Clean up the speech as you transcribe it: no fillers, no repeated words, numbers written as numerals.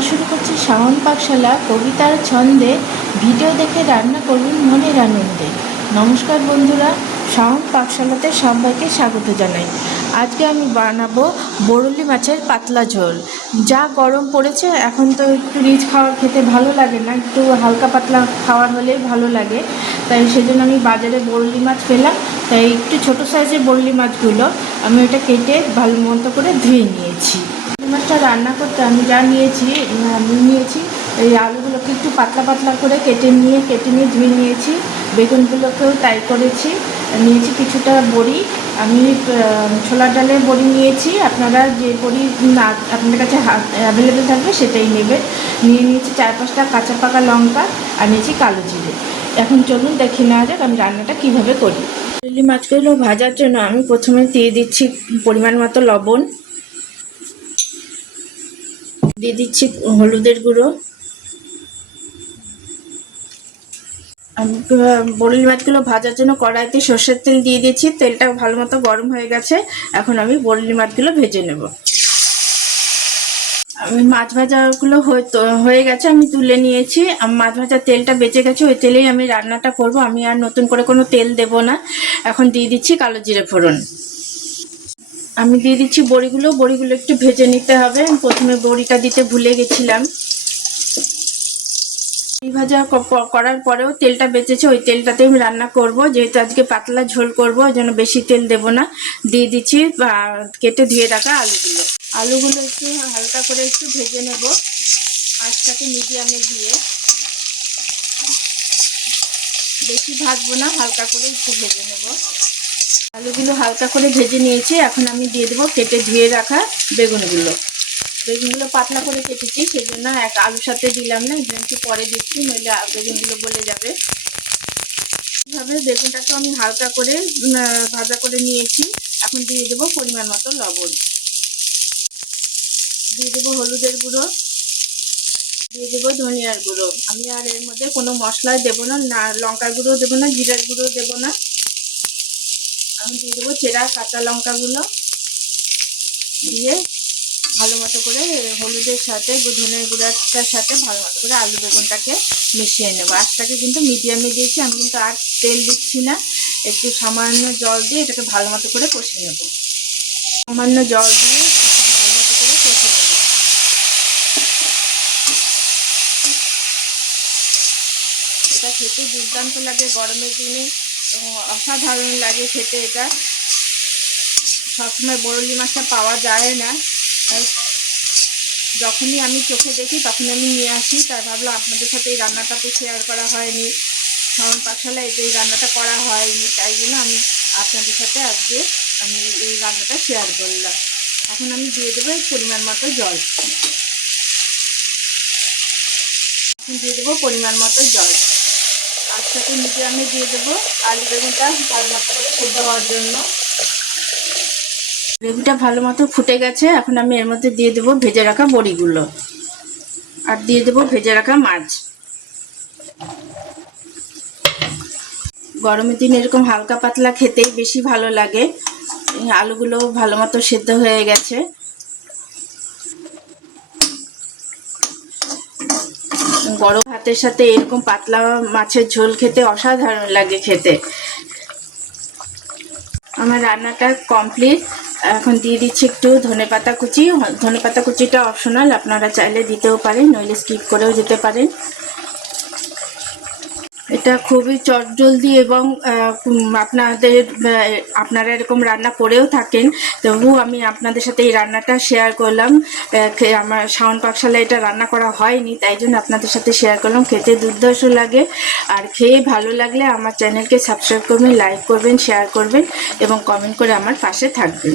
রান্না শুরু করছি শাওন পাকশালা কবিতার ছন্দে। ভিডিও দেখে রান্না করুন মনের আনন্দে। নমস্কার বন্ধুরা, শাওন পাকশালাতে সবাইকে স্বাগত জানাই। আজকে আমি বানাবো বরলি মাছের পাতলা ঝোল। যা গরম পড়েছে এখন তো একটু রিচ খাবার খেতে ভালো লাগে না, একটু হালকা পাতলা খাওয়ার হলেই ভালো লাগে। তাই সেজন্য আমি বাজারে বরলি মাছ পেলাম, তাই একটু ছোটো সাইজের বরলি মাছগুলো আমি ওটা কেটে ভালো মতো করে ধুয়ে নিয়েছি। মাছটা রান্না করতে আমি যা নিয়েছি এই আলুগুলোকে একটু পাতলা পাতলা করে কেটে নিয়ে ধুয়ে নিয়েছি। বেগুনগুলোকেও তাই করেছি। নিয়েছি কিছুটা বড়ি, আমি ছোলার ডালের বড়ি নিয়েছি। আপনারা যে বড়ি আপনাদের কাছে অ্যাভেলেবেল থাকবে সেটাই নেবেন। নিয়েছি 4-5টা কাঁচা পাকা লঙ্কা, আর নিয়েছি কালো জিরে। এখন চলুন দেখে নেওয়া যাক আমি রান্নাটা কীভাবে করি। বরলি মাছগুলো ভাজার জন্য আমি প্রথমে দিয়ে দিচ্ছি পরিমাণ মতো লবণ, দিয়ে দিচ্ছি হলুদের গুঁড়ো। আমি বরলি মাছগুলো ভাজার জন্য কড়াইতে সর্ষের তেল দিয়ে দিয়েছি। তেলটা ভালো মতো গরম হয়ে গেছে, এখন আমি বরলি মাছগুলো ভেজে নেব। আমি মাছ ভাজাগুলো হয়ে গেছে, আমি তুলে নিয়েছি। মাছ ভাজার তেলটা বেঁচে গেছে, ওই তেলেই আমি রান্নাটা করব। আমি আর নতুন করে কোনো তেল দেব না। এখন দিয়ে দিচ্ছি কালো জিরে ফোড়ন। আমি দিয়ে দিচ্ছি বড়িগুলো একটু ভেজে নিতে হবে। প্রথমে বড়িটা দিতে ভুলে গেছিলাম। ভাজা করার পরেও তেলটা বেঁচেছে, ওই তেলটাতে আমি রান্না করব। যেহেতু আজকে পাতলা ঝোল করব, ওই জন্য বেশি তেল দেব না। দিয়ে দিচ্ছি কেটে ধুয়ে রাখা আলুগুলো একটু হালকা করে একটু ভেজে নেব, আঁচটাকে মিডিয়ামে দিয়ে। বেশি ভাজবো না, হালকা করে একটু ভেজে নেব। আলুগুলো হালকা করে ভেজে নিয়েছি, এখন আমি দিয়ে দেবো কেটে ধুয়ে রাখা বেগুনগুলো। পাতলা করে কেটেছি, সেজন্য এক আলুর সাথে দিলাম না, একটু পরে দিচ্ছি, নইলে বেগুনগুলো গলে যাবে। এইভাবে বেগুনটাকে আমি হালকা করে ভাজা করে নিয়েছি। এখন দিয়ে দেবো পরিমাণ মতো লবণ, দিয়ে দেবো হলুদের গুঁড়ো, দিয়ে দেবো ধনিয়ার গুঁড়ো। আমি আর এর মধ্যে কোনো মশলা দেবো না, লঙ্কার গুঁড়ো দেবো না, জিরার গুঁড়ো দেবো না। আমি দিয়ে দেবো চেরা কাঁচা লঙ্কাগুলো দিয়ে ভালো মতো করে হলুদের সাথে ধনের গুঁড়াটার সাথে ভালো মতো করে আলু বেগুনটাকে মিশিয়ে নেবো। আঁচটাকে কিন্তু মিডিয়ামে দিয়েছি, আমি কিন্তু আর তেল দিচ্ছি না। একটু সামান্য জল দিয়ে এটাকে ভালো মতো করে কষে নেব। সামান্য জল দিয়ে ভালো মতো করে কষে নেব। এটা খেতে দুর্দান্ত লাগে গরমের দিনে, অসাধারণ লাগে খেতে। এটা সবসময় বরলি মাছটা পাওয়া যায় না, যখনই আমি চোখে দেখি তখনই আমি নিয়ে আসি। তাই ভাবলাম আপনাদের সাথে এই রান্নাটা তো শেয়ার করা হয়নি, শাওন পাকশালায় এই রান্নাটা করা হয়নি, তাই জন্য আমি আপনাদের সাথে আজকে আমি এই রান্নাটা শেয়ার করলাম। এখন আমি দিয়ে দেবো পরিমাণ মতো জল। এখন দিয়ে দেবো পরিমাণ মতো জল, আর সাথে মিডিয়ামে দিয়ে দেবো আলু বেগুনটা ভালো মতো সেদ্ধ হওয়ার জন্য। গ্রেভিটা ভালো মতো ফুটে গেছে, এখন আমি এর মধ্যে দিয়ে দেবো ভেজে রাখা বড়িগুলো, আর দিয়ে দেবো ভেজে রাখা মাছ। গরমের দিন এরকম হালকা পাতলা খেতেই বেশি ভালো লাগে। আলুগুলো ভালো মতো সেদ্ধ হয়ে গেছে। গরম ভাতের সাথে এরকম পাতলা মাছের ঝোল খেতে অসাধারণ লাগে খেতে। আমার রান্নাটা কমপ্লিট। এখন দিয়ে দিচ্ছি একটু ধনেপাতা কুচি। ধনেপাতা কুচিটা অপশনাল, আপনারা চাইলে দিতেও পারেন, নইলে স্কিপ করেও যেতে পারেন। এটা খুবই চটজলদি এবং আপনারা এরকম রান্না করেও থাকেন, তবুও আমি আপনাদের সাথে এই রান্নাটা শেয়ার করলাম। আমার শাওন পাকশালায় এটা রান্না করা হয়নি, তাই জন্য আপনাদের সাথে শেয়ার করলাম। খেতে দুর্ধর্ষ লাগে, আর খেয়ে ভালো লাগলে আমার চ্যানেলকে সাবস্ক্রাইব করবেন, লাইক করবেন, শেয়ার করবেন এবং কমেন্ট করে আমার পাশে থাকবেন।